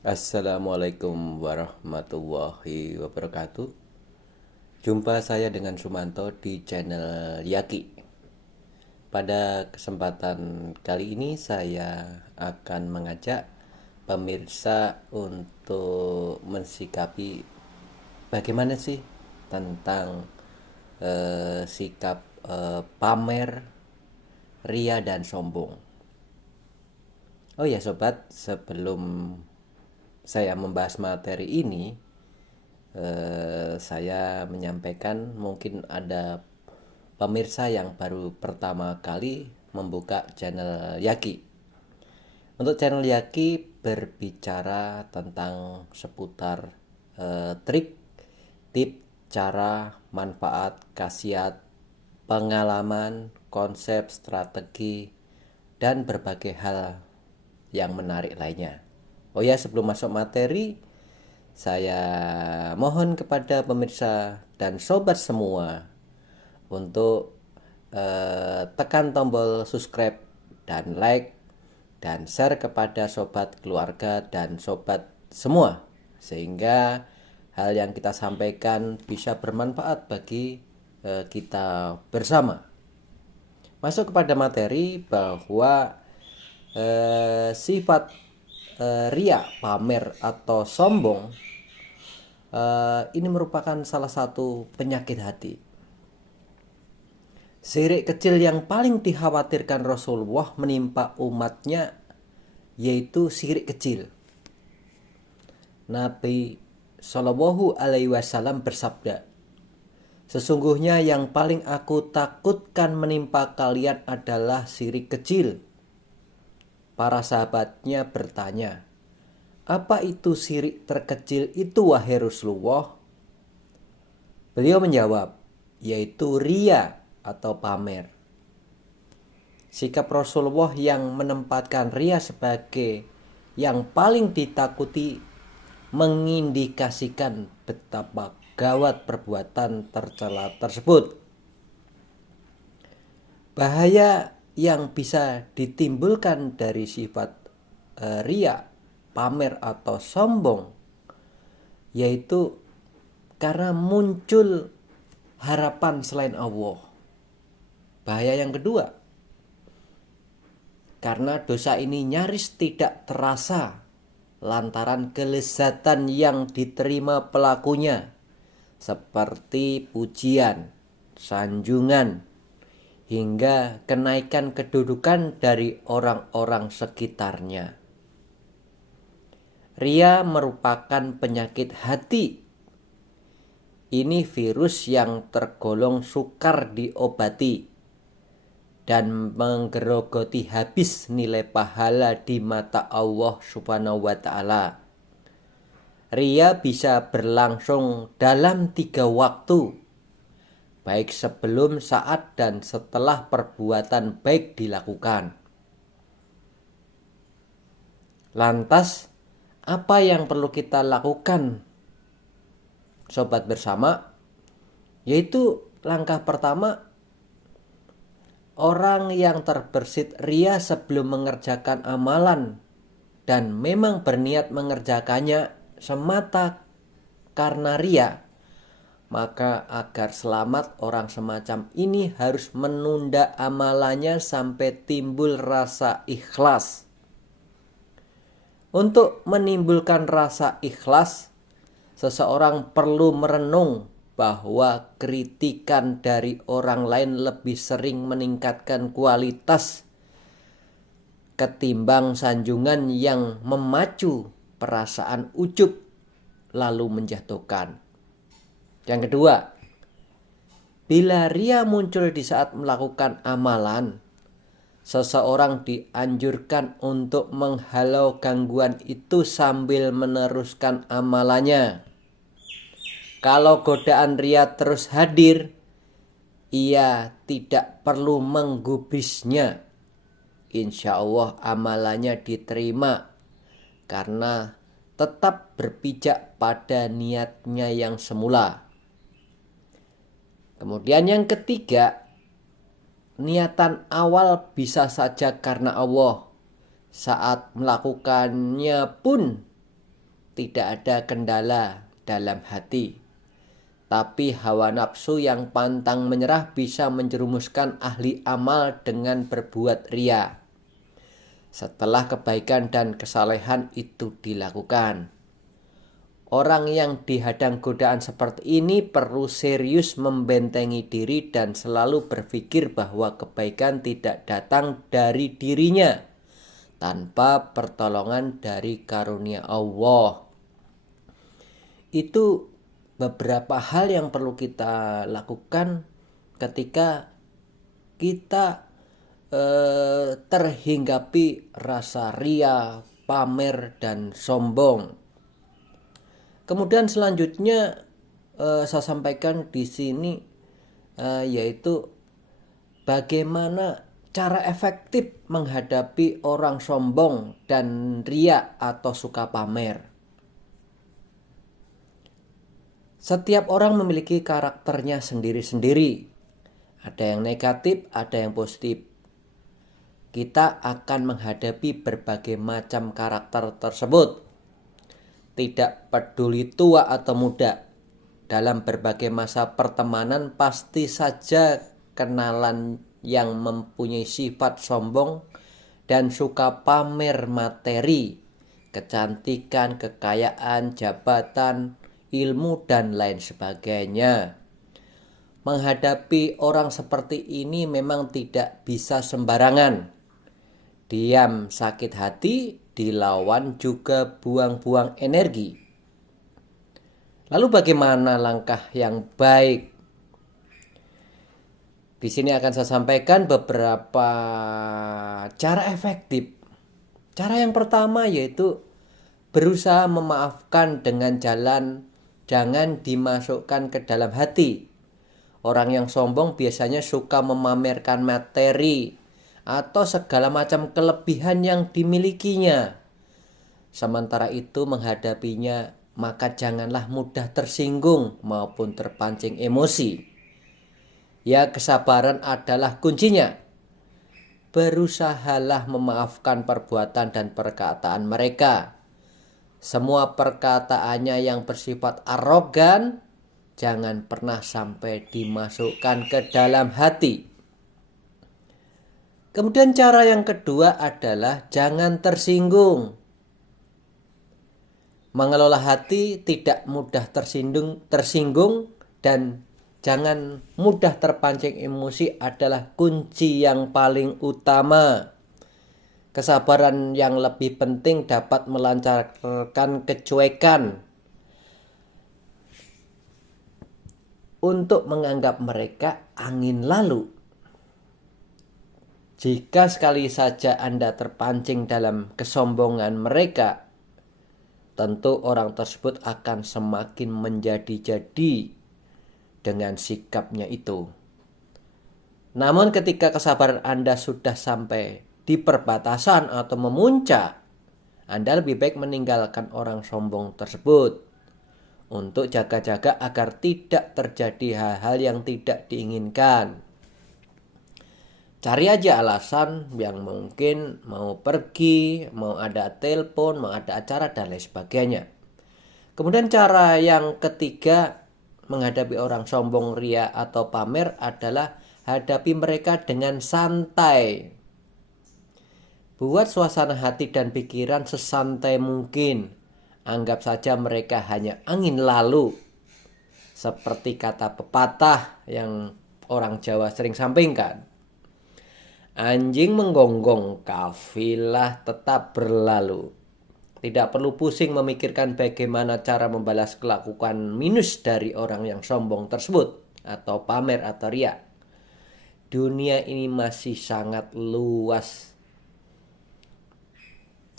Assalamualaikum warahmatullahi wabarakatuh. Jumpa saya dengan Sumanto di channel Yaki. Pada kesempatan kali ini saya akan mengajak pemirsa untuk mensikapi bagaimana sih tentang sikap pamer, ria dan sombong. Oh ya sobat, sebelum saya membahas materi ini, saya menyampaikan mungkin ada pemirsa yang baru pertama kali membuka channel Yaki. Untuk channel Yaki berbicara tentang seputar trik, tip, cara, manfaat, khasiat, pengalaman, konsep, strategi, dan berbagai hal yang menarik lainnya. Oh ya, sebelum masuk materi, saya mohon kepada pemirsa dan sobat semua untuk tekan tombol subscribe dan like dan share kepada sobat, keluarga, dan sobat semua, sehingga hal yang kita sampaikan bisa bermanfaat bagi kita bersama. Masuk kepada materi bahwa sifat ria, pamer atau sombong ini merupakan salah satu penyakit hati. Syirik kecil yang paling dikhawatirkan Rasulullah menimpa umatnya yaitu syirik kecil. Nabi Shallallahu Alaihi Wasallam bersabda, "Sesungguhnya yang paling aku takutkan menimpa kalian adalah syirik kecil." Para sahabatnya bertanya, "Apa itu syirik terkecil itu wahai Rasulullah?" Beliau menjawab, yaitu ria atau pamer. Sikap Rasulullah yang menempatkan ria sebagai yang paling ditakuti mengindikasikan betapa gawat perbuatan tercela tersebut. Bahaya yang bisa ditimbulkan dari sifat ria, pamer atau sombong yaitu karena muncul harapan selain Allah. Bahaya yang kedua, karena dosa ini nyaris tidak terasa lantaran kelezatan yang diterima pelakunya, seperti pujian, sanjungan, hingga kenaikan kedudukan dari orang-orang sekitarnya. Ria merupakan penyakit hati. Ini virus yang tergolong sukar diobati dan menggerogoti habis nilai pahala di mata Allah Subhanahu wa Ta'ala. Ria bisa berlangsung dalam 3 waktu, baik sebelum, saat, dan setelah perbuatan baik dilakukan. Lantas, apa yang perlu kita lakukan, sobat bersama? Yaitu langkah pertama, orang yang terbersit ria sebelum mengerjakan amalan dan memang berniat mengerjakannya semata karena ria, maka agar selamat orang semacam ini harus menunda amalannya sampai timbul rasa ikhlas. Untuk menimbulkan rasa ikhlas, seseorang perlu merenung bahwa kritikan dari orang lain lebih sering meningkatkan kualitas ketimbang sanjungan yang memacu perasaan ujub lalu menjatuhkan. Yang kedua, bila ria muncul di saat melakukan amalan, seseorang dianjurkan untuk menghalau gangguan itu sambil meneruskan amalannya. Kalau godaan ria terus hadir, ia tidak perlu menggubrisnya. Insya Allah amalannya diterima karena tetap berpijak pada niatnya yang semula. Kemudian yang ketiga, niatan awal bisa saja karena Allah. Saat melakukannya pun tidak ada kendala dalam hati. Tapi hawa nafsu yang pantang menyerah bisa menjerumuskan ahli amal dengan berbuat ria setelah kebaikan dan kesalehan itu dilakukan. Orang yang dihadang godaan seperti ini perlu serius membentengi diri dan selalu berpikir bahwa kebaikan tidak datang dari dirinya tanpa pertolongan dari karunia Allah. Itu beberapa hal yang perlu kita lakukan ketika kita terhinggapi rasa ria, pamer, dan sombong. Kemudian selanjutnya saya sampaikan di sini yaitu bagaimana cara efektif menghadapi orang sombong dan ria atau suka pamer. Setiap orang memiliki karakternya sendiri-sendiri. Ada yang negatif, ada yang positif. Kita akan menghadapi berbagai macam karakter tersebut. Tidak peduli tua atau muda, dalam berbagai masa pertemanan pasti saja kenalan yang mempunyai sifat sombong dan suka pamer materi, kecantikan, kekayaan, jabatan, ilmu, dan lain sebagainya. Menghadapi orang seperti ini memang tidak bisa sembarangan. Diam sakit hati, dilawan juga buang-buang energi. Lalu bagaimana langkah yang baik? Di sini akan saya sampaikan beberapa cara efektif. Cara yang pertama yaitu berusaha memaafkan dengan jalan jangan dimasukkan ke dalam hati. Orang yang sombong biasanya suka memamerkan materi atau segala macam kelebihan yang dimilikinya. Sementara itu menghadapinya maka janganlah mudah tersinggung maupun terpancing emosi. Ya, kesabaran adalah kuncinya. Berusahalah memaafkan perbuatan dan perkataan mereka. Semua perkataannya yang bersifat arogan jangan pernah sampai dimasukkan ke dalam hati. Kemudian cara yang kedua adalah jangan tersinggung. Mengelola hati tidak mudah tersinggung dan jangan mudah terpancing emosi adalah kunci yang paling utama. Kesabaran yang lebih penting dapat melancarkan kecuekan. Untuk menganggap mereka angin lalu. Jika sekali saja Anda terpancing dalam kesombongan mereka, tentu orang tersebut akan semakin menjadi-jadi dengan sikapnya itu. Namun ketika kesabaran Anda sudah sampai di perbatasan atau memuncak, Anda lebih baik meninggalkan orang sombong tersebut untuk jaga-jaga agar tidak terjadi hal-hal yang tidak diinginkan. Cari aja alasan yang mungkin mau pergi, mau ada telepon, mau ada acara, dan lain sebagainya. Kemudian cara yang ketiga menghadapi orang sombong, ria, atau pamer adalah hadapi mereka dengan santai. Buat suasana hati dan pikiran sesantai mungkin. Anggap saja mereka hanya angin lalu. Seperti kata pepatah yang orang Jawa sering sampaikan. Anjing menggonggong, kafilah tetap berlalu. Tidak perlu pusing memikirkan bagaimana cara membalas kelakuan minus dari orang yang sombong tersebut atau pamer atau ria. Dunia ini masih sangat luas.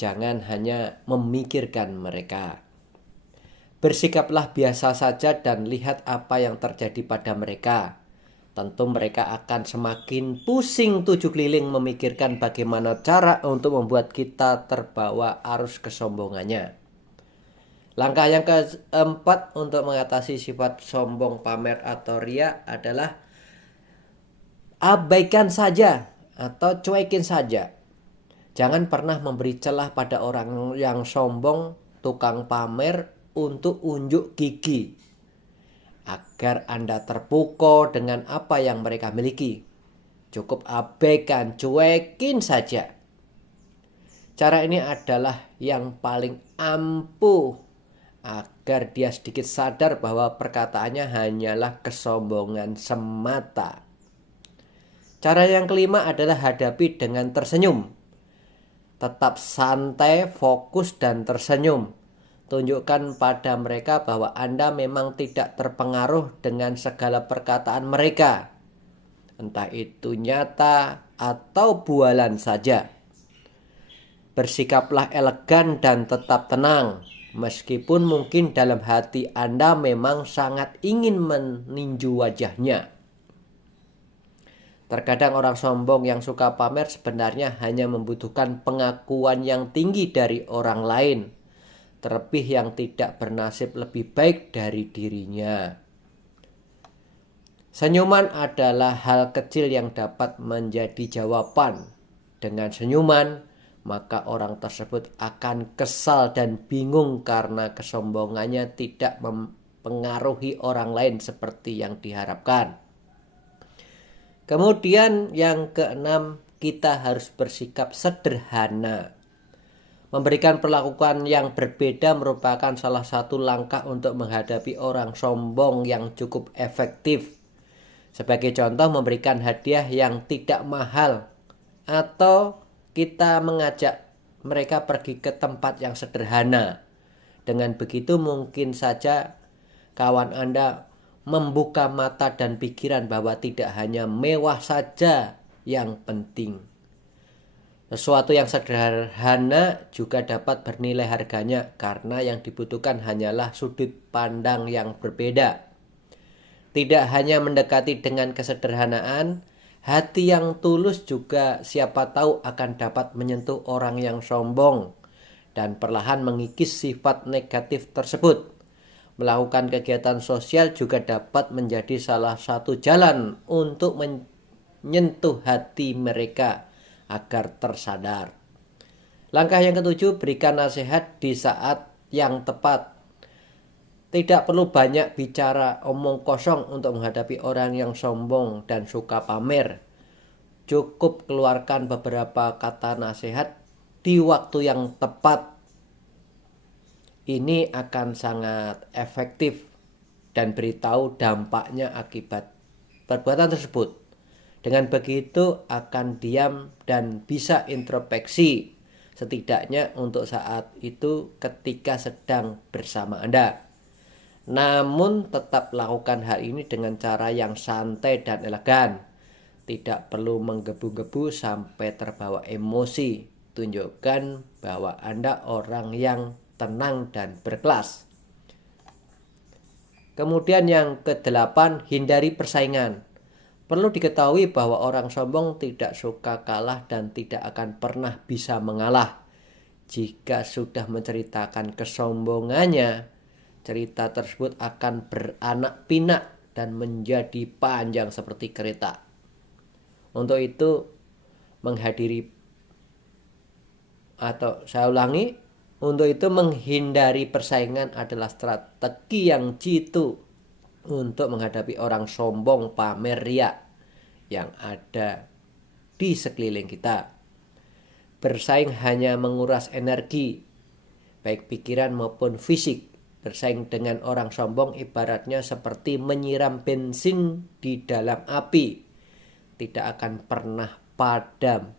Jangan hanya memikirkan mereka. Bersikaplah biasa saja dan lihat apa yang terjadi pada mereka. Tentu mereka akan semakin pusing tujuh keliling memikirkan bagaimana cara untuk membuat kita terbawa arus kesombongannya. Langkah yang keempat untuk mengatasi sifat sombong, pamer, atau ria adalah abaikan saja atau cuekin saja. Jangan pernah memberi celah pada orang yang sombong tukang pamer untuk unjuk gigi agar Anda terpukau dengan apa yang mereka miliki. Cukup abaikan, cuekin saja. Cara ini adalah yang paling ampuh agar dia sedikit sadar bahwa perkataannya hanyalah kesombongan semata. Cara yang kelima adalah hadapi dengan tersenyum. Tetap santai, fokus, dan tersenyum. Tunjukkan pada mereka bahwa Anda memang tidak terpengaruh dengan segala perkataan mereka. Entah itu nyata atau bualan saja. Bersikaplah elegan dan tetap tenang. Meskipun mungkin dalam hati Anda memang sangat ingin meninju wajahnya. Terkadang orang sombong yang suka pamer sebenarnya hanya membutuhkan pengakuan yang tinggi dari orang lain. Terlebih yang tidak bernasib lebih baik dari dirinya. Senyuman adalah hal kecil yang dapat menjadi jawaban. Dengan senyuman, maka orang tersebut akan kesal dan bingung karena kesombongannya tidak mempengaruhi orang lain seperti yang diharapkan. Kemudian yang keenam, kita harus bersikap sederhana. Memberikan perlakuan yang berbeda merupakan salah satu langkah untuk menghadapi orang sombong yang cukup efektif. Sebagai contoh, memberikan hadiah yang tidak mahal atau kita mengajak mereka pergi ke tempat yang sederhana. Dengan begitu mungkin saja kawan Anda membuka mata dan pikiran bahwa tidak hanya mewah saja yang penting. Sesuatu yang sederhana juga dapat bernilai harganya karena yang dibutuhkan hanyalah sudut pandang yang berbeda. Tidak hanya mendekati dengan kesederhanaan, hati yang tulus juga siapa tahu akan dapat menyentuh orang yang sombong dan perlahan mengikis sifat negatif tersebut. Melakukan kegiatan sosial juga dapat menjadi salah satu jalan untuk menyentuh hati mereka agar tersadar. Langkah yang ketujuh, berikan nasihat di saat yang tepat. Tidak perlu banyak bicara omong kosong untuk menghadapi orang yang sombong dan suka pamer. Cukup keluarkan beberapa kata nasihat di waktu yang tepat. Ini akan sangat efektif dan beritahu dampaknya akibat perbuatan tersebut. Dengan begitu akan diam dan bisa introspeksi, setidaknya untuk saat itu ketika sedang bersama Anda. Namun tetap lakukan hal ini dengan cara yang santai dan elegan. Tidak perlu menggebu-gebu sampai terbawa emosi. Tunjukkan bahwa Anda orang yang tenang dan berkelas. Kemudian yang kedelapan, hindari persaingan. Perlu diketahui bahwa orang sombong tidak suka kalah dan tidak akan pernah bisa mengalah. Jika sudah menceritakan kesombongannya, cerita tersebut akan beranak pinak dan menjadi panjang seperti kereta. Untuk itu, menghindari persaingan adalah strategi yang jitu untuk menghadapi orang sombong pamer riak yang ada di sekeliling kita. Bersaing hanya menguras energi, baik pikiran maupun fisik. Bersaing dengan orang sombong ibaratnya seperti menyiram bensin di dalam api. Tidak akan pernah padam,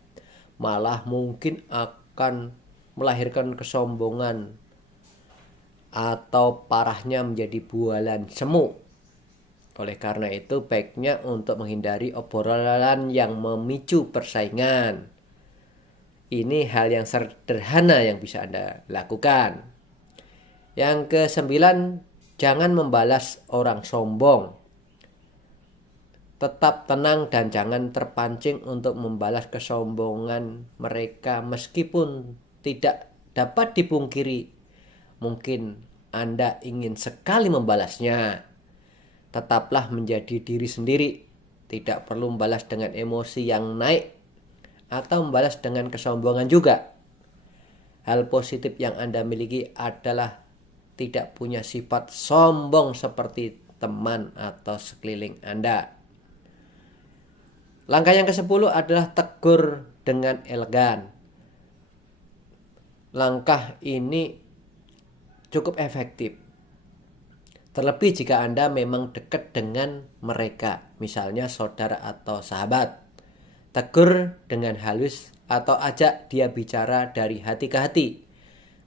malah mungkin akan melahirkan kesombongan atau parahnya menjadi bualan semu. Oleh karena itu baiknya untuk menghindari obrolan yang memicu persaingan. Ini hal yang sederhana yang bisa Anda lakukan. Yang kesembilan, jangan membalas orang sombong. Tetap tenang dan jangan terpancing untuk membalas kesombongan mereka meskipun tidak dapat dipungkiri. Mungkin Anda ingin sekali membalasnya. Tetaplah menjadi diri sendiri. Tidak perlu membalas dengan emosi yang naik atau membalas dengan kesombongan juga. Hal positif yang Anda miliki adalah tidak punya sifat sombong seperti teman atau sekeliling Anda. Langkah yang ke-10 adalah tegur dengan elegan. Langkah ini cukup efektif. Terlebih jika Anda memang dekat dengan mereka, misalnya saudara atau sahabat. Tegur dengan halus atau ajak dia bicara dari hati ke hati.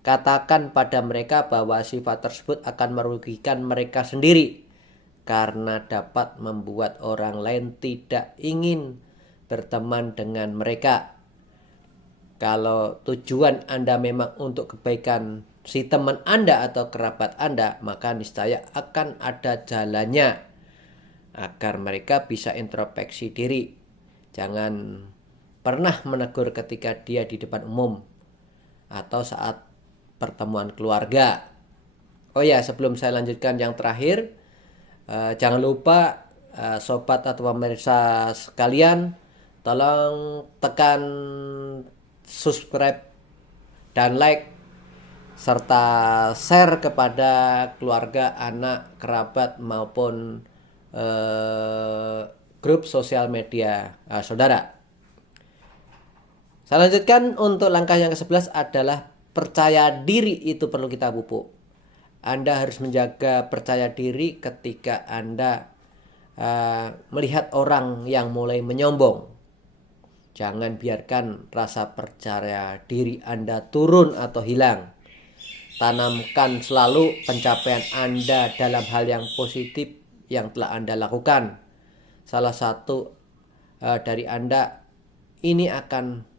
Katakan pada mereka bahwa sifat tersebut akan merugikan mereka sendiri karena dapat membuat orang lain tidak ingin berteman dengan mereka. Kalau tujuan Anda memang untuk kebaikan si teman Anda atau kerabat Anda, maka niscaya akan ada jalannya agar mereka bisa introspeksi diri. Jangan pernah menegur ketika dia di depan umum atau saat pertemuan keluarga. Oh ya, sebelum saya lanjutkan yang terakhir, jangan lupa sobat atau pemirsa sekalian, tolong tekan subscribe dan like serta share kepada keluarga, anak, kerabat maupun grup sosial media saudara. Saya lanjutkan untuk langkah yang ke-11 adalah percaya diri itu perlu kita pupuk. Anda harus menjaga percaya diri ketika Anda melihat orang yang mulai menyombong. Jangan biarkan rasa percaya diri Anda turun atau hilang. Tanamkan selalu pencapaian Anda dalam hal yang positif yang telah Anda lakukan. Salah satu dari Anda ini akan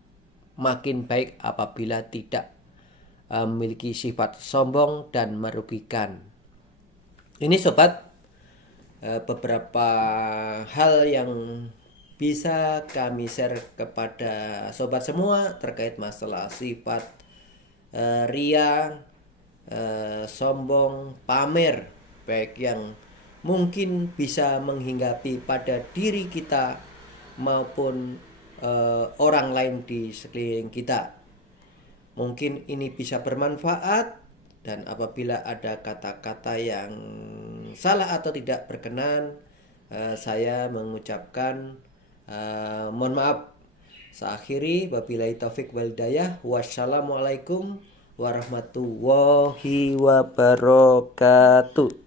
makin baik apabila tidak memiliki sifat sombong dan merugikan. Ini sobat, beberapa hal yang bisa kami share kepada sobat semua terkait masalah sifat ria, sombong, pamer, baik yang mungkin bisa menghinggapi pada diri kita maupun orang lain di sekeliling kita. Mungkin ini bisa bermanfaat, dan apabila ada kata-kata yang salah atau tidak berkenan, saya mengucapkan mohon maaf. Saya akhiri, wabillahi taufik wal hidayah. Wassalamualaikum warahmatullahi wabarakatuh.